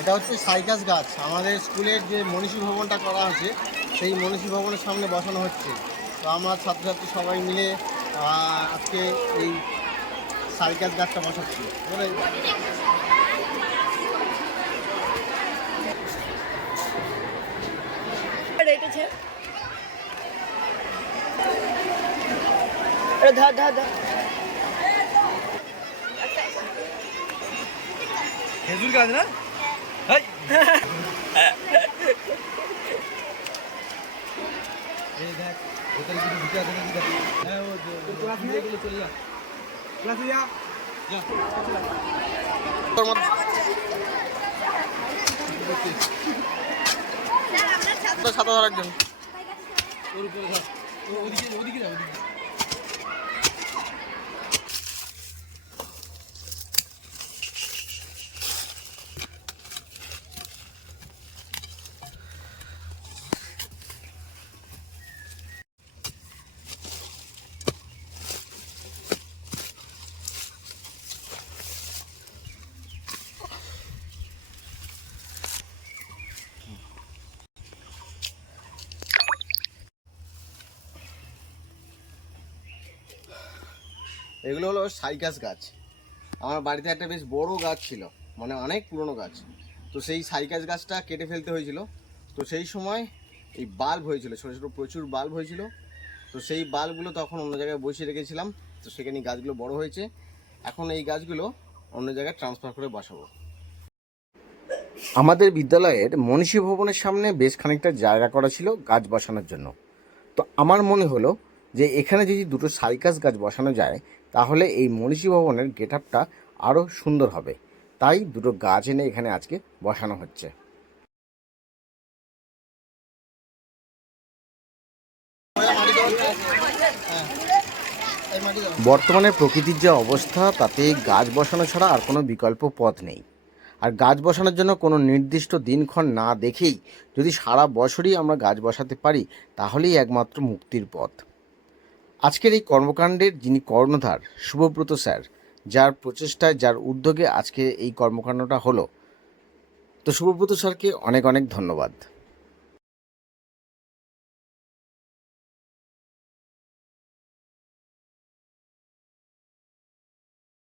এটা হচ্ছে সাইকাস গাছ। আমাদের স্কুলের যে মনীষী ভবনটা করা আছে সেই মনীষী ভবনের সামনে বসানো হচ্ছে। তো আমরা ছাত্রছাত্রী সবাই মিলে আজকে এই সাইকাস গাছটা বসাচ্ছি। আছে আরে ধর ধর ধর। খেজুর গাছ না? হ্যাঁ ক্লাস চলে যা। ক্লাসে যা যা তোর মধ্যে তো সাদা ধরার জন্য ওর উপরে ধর। ও, ওদিকে ওদিকে এগুলো হলো সাইকাস গাছ। আমার বাড়িতে একটা বেশ বড় গাছ ছিল মানে অনেক পুরনো গাছ। তো সেই সাইকাস গাছটা কেটে ফেলতে হয়েছিল। তো সেই সময় এই বাল্ব হয়েছিল, ছোটো ছোটো প্রচুর বাল্ব হয়েছিল। তো সেই বাল্বগুলো তখন অন্য জায়গায় বসিয়ে রেখেছিলাম। তো সেখানে গাছগুলো বড় হয়েছে। এখন এই গাছগুলো অন্য জায়গায় ট্রান্সফার করে বসাবো। আমাদের বিদ্যালয়ের মনীষী ভবনের সামনে বেশ খানিকটা জায়গা করা ছিল গাছ বসানোর জন্য। তো আমার মনে হলো যে এখানে যদি দুটো সাইকাস গাছ বসানো যায় তাহলে এই মনীষী ভবনের গেট আপটা আরও সুন্দর হবে। তাই দুটো গাছ এনে এখানে আজকে বসানো হচ্ছে। বর্তমানে প্রকৃতির যে অবস্থা, তাতে গাছ বসানো ছাড়া আর কোনো বিকল্প পথ নেই। আর গাছ বসানোর জন্য কোনো নির্দিষ্ট দিনক্ষণ না দেখেই যদি সারা বছরই আমরা গাছ বসাতে পারি, তাহলেই একমাত্র মুক্তির পথ। আজকের এই কর্মকাণ্ডের যিনি কর্ণধার, শুভব্রত স্যার, যার প্রচেষ্টায়, যার উদ্যোগে আজকে এই কর্মকাণ্ডটা হলো। তো শুভব্রত স্যারকে অনেক অনেক ধন্যবাদ।